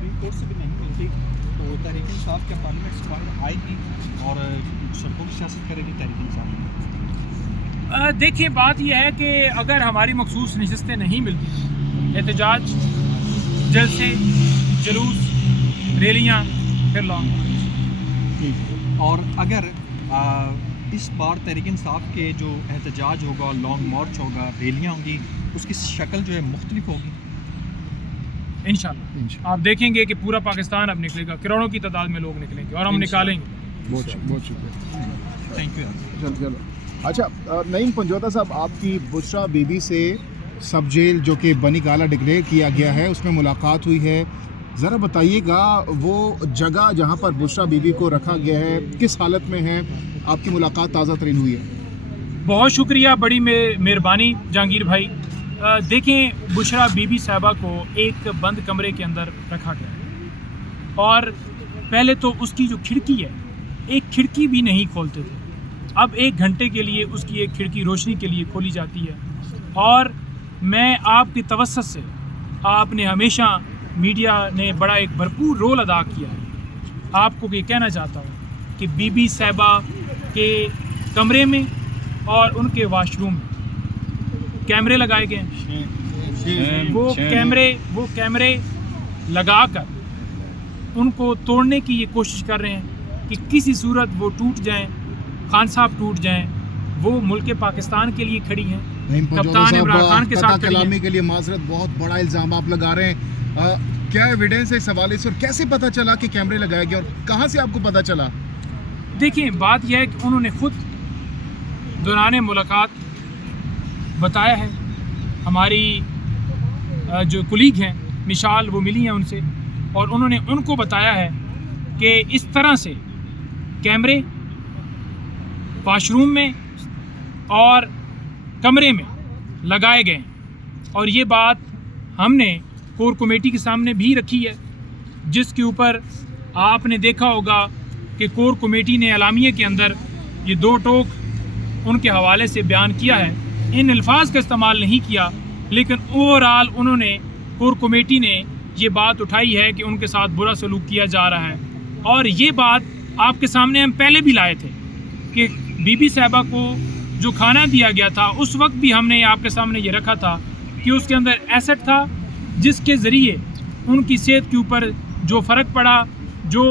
Supreme court سے بھی نہیں ملتی تو تحریک انصاف کیا پارلیمنٹ سے باہر آئے گی اور سڑکوں کی سیاست کرے گی تحریک انصاف؟ دیکھیں بات یہ ہے کہ اگر ہماری مخصوص نشستیں نہیں ملتی، احتجاج، جلسے، جلوس، ریلیاں، پھر لانگ مارچ، اور اگر اس بار تحریک انصاف کے جو احتجاج ہوگا، لانگ مارچ ہوگا، ریلیاں ہوں گی، اس کی شکل جو ہے مختلف ہوگی انشاءاللہ آپ دیکھیں گے کہ پورا پاکستان اب نکلے گا، کروڑوں کی تعداد میں لوگ نکلیں گے اور ہم نکالیں گے۔ بہت شکریہ، تھینک یو۔ چلو اچھا نعیم پنجوتا صاحب، آپ کی بشریٰ بی بی سے سب جیل جو کہ بنی گالہ ڈکلیئر کیا گیا ہے اس میں ملاقات ہوئی ہے، ذرا بتائیے گا وہ جگہ جہاں پر بشریٰ بی بی کو رکھا گیا ہے کس حالت میں ہے؟ آپ کی ملاقات تازہ ترین ہوئی ہے۔ بہت شکریہ، بڑی مہربانی جہانگیر بھائی۔ دیکھیں بشریٰ بی بی صاحبہ کو ایک بند کمرے کے اندر رکھا گیا اور پہلے تو اس کی جو کھڑکی ہے، ایک کھڑکی بھی نہیں کھولتے تھے، اب 1 گھنٹے کے لیے اس کی ایک کھڑکی روشنی کے لیے کھولی جاتی ہے۔ اور میں آپ کی توسط سے، آپ نے ہمیشہ میڈیا نے بڑا ایک بھرپور رول ادا کیا ہے، آپ کو یہ کہنا چاہتا ہوں کہ بی بی صاحبہ کے کمرے میں اور ان کے واش روم میں کیمرے لگائے گئے ہیں۔ وہ کیمرے لگا کر ان کو توڑنے کی یہ کوشش کر رہے ہیں کہ کسی صورت وہ ٹوٹ جائیں، خان صاحب ٹوٹ جائیں۔ وہ ملک پاکستان کے لیے کھڑی ہیں، کپتان عمران خان کے ساتھ کھڑی ہیں۔ کے لیے معذرت، بہت بڑا الزام آپ لگا رہے ہیں، کیا ایویڈنس ہے اس حوالے سے اور کیسے پتہ چلا کہ کیمرے لگائے گئے اور کہاں سے آپ کو پتہ چلا؟ دیکھیں بات یہ ہے کہ انہوں نے خود دوران ملاقات بتایا ہے، ہماری جو کولیگ ہیں مشال وہ ملی ہیں ان سے اور انہوں نے ان کو بتایا ہے کہ اس طرح سے کیمرے واش روم میں اور کمرے میں لگائے گئے ہیں۔ اور یہ بات ہم نے کور کمیٹی کے سامنے بھی رکھی ہے، جس کے اوپر آپ نے دیکھا ہوگا کہ کور کمیٹی نے اعلامیے کے اندر یہ 2 ٹوک ان کے حوالے سے بیان کیا ہے۔ ان الفاظ کا استعمال نہیں کیا، لیکن اوورآل انہوں نے، کور کمیٹی نے یہ بات اٹھائی ہے کہ ان کے ساتھ برا سلوک کیا جا رہا ہے۔ اور یہ بات آپ کے سامنے ہم پہلے بھی لائے تھے کہ بی بی صاحبہ کو جو کھانا دیا گیا تھا اس وقت بھی ہم نے آپ کے سامنے یہ رکھا تھا کہ اس کے اندر ایسڈ تھا، جس کے ذریعے ان کی صحت کے اوپر جو فرق پڑا، جو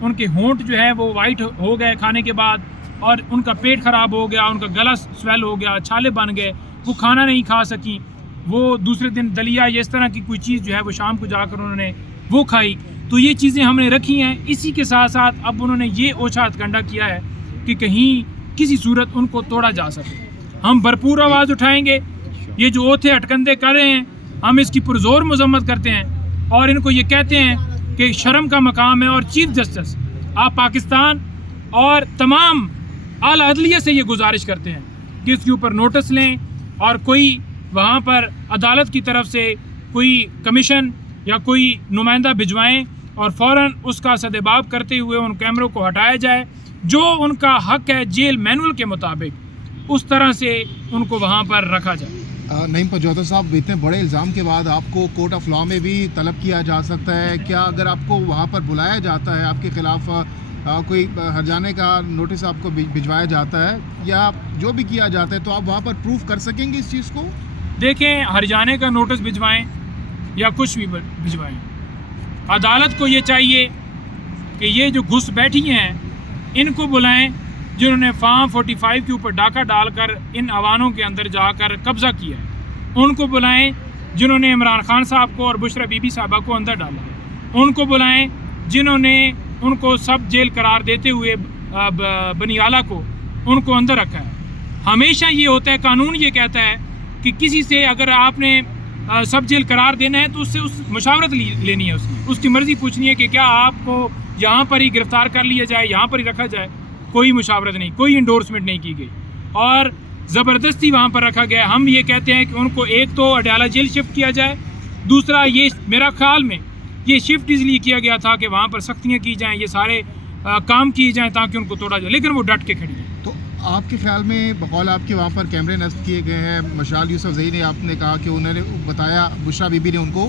ان کے ہونٹ جو ہے وہ وائٹ ہو گئے کھانے کے بعد اور ان کا پیٹ خراب ہو گیا، ان کا گلا سویل ہو گیا، چھالے بن گئے، وہ کھانا نہیں کھا سکیں۔ وہ دوسرے دن دلیا یا اس طرح کی کوئی چیز جو ہے وہ شام کو جا کر انہوں نے وہ کھائی۔ تو یہ چیزیں ہم نے رکھی ہیں۔ اسی کے ساتھ ساتھ اب انہوں نے یہ اوچھا ہتھکنڈہ کیا ہے کہ کہیں کسی صورت ان کو توڑا جا سکے۔ ہم بھرپور آواز اٹھائیں گے، یہ جو اوتھے ہٹکندے کر رہے ہیں ہم اس کی پرزور مذمت کرتے ہیں اور ان کو یہ کہتے ہیں کہ شرم کا مقام ہے۔ اور چیف جسٹس آپ پاکستان اور تمام اعلیٰ عدلیہ سے یہ گزارش کرتے ہیں کہ اس کے اوپر نوٹس لیں اور کوئی وہاں پر عدالت کی طرف سے کوئی کمیشن یا کوئی نمائندہ بھجوائیں اور فوراً اس کا سدباب کرتے ہوئے ان کیمروں کو ہٹایا جائے، جو ان کا حق ہے جیل مینول کے مطابق، اس طرح سے ان کو وہاں پر رکھا جائے۔ نعیم پنجوتا صاحب، اتنے بڑے الزام کے بعد آپ کو کورٹ آف لاء میں بھی طلب کیا جا سکتا ہے کیا؟ اگر آپ کو وہاں پر بلایا جاتا ہے، آپ کے خلاف کوئی ہرجانے کا نوٹس آپ کو بھجوایا جاتا ہے یا جو بھی کیا جاتا ہے، تو آپ وہاں پر پروف کر سکیں گے اس چیز کو؟ دیکھیں، ہرجانے کا نوٹس بھجوائیں یا کچھ بھی بھجوائیں، عدالت کو یہ چاہیے کہ یہ جو گھس بیٹھی ہیں ان کو بلائیں، جنہوں نے فارم 45 کے اوپر ڈاکہ ڈال کر ان اوانوں کے اندر جا کر قبضہ کیا ہے، ان کو بلائیں جنہوں نے عمران خان صاحب کو اور بشریٰ بی بی صاحبہ کو اندر ڈالا ہے، ان کو بلائیں جنہوں نے ان کو سب جیل قرار دیتے ہوئے بنی گالہ کو ان کو اندر رکھا ہے۔ ہمیشہ یہ ہوتا ہے، قانون یہ کہتا ہے کہ کسی سے اگر آپ نے سب جیل قرار دینا ہے تو اس سے مشاورت لینی ہے، اس کی مرضی پوچھنی ہے کہ کیا آپ کو یہاں پر ہی گرفتار کر لیا جائے، یہاں پر ہی رکھا جائے۔ کوئی مشاورت نہیں، کوئی انڈورسمنٹ نہیں کی گئی اور زبردستی وہاں پر رکھا گیا۔ ہم یہ کہتے ہیں کہ ان کو ایک تو اڈیالہ جیل شفٹ کیا جائے، دوسرا یہ میرا خیال میں یہ شفٹ اس لیے کیا گیا تھا کہ وہاں پر سختیاں کی جائیں، یہ سارے کام کیے جائیں تاکہ ان کو توڑا جائے، لیکن وہ ڈٹ کے کھڑی ہیں۔ تو آپ کے خیال میں بقول آپ کے وہاں پر کیمرے نصب کیے گئے ہیں، مشال یوسف زئی نے آپ نے کہا کہ انہوں نے بتایا، بشریٰ بی بی نے ان کو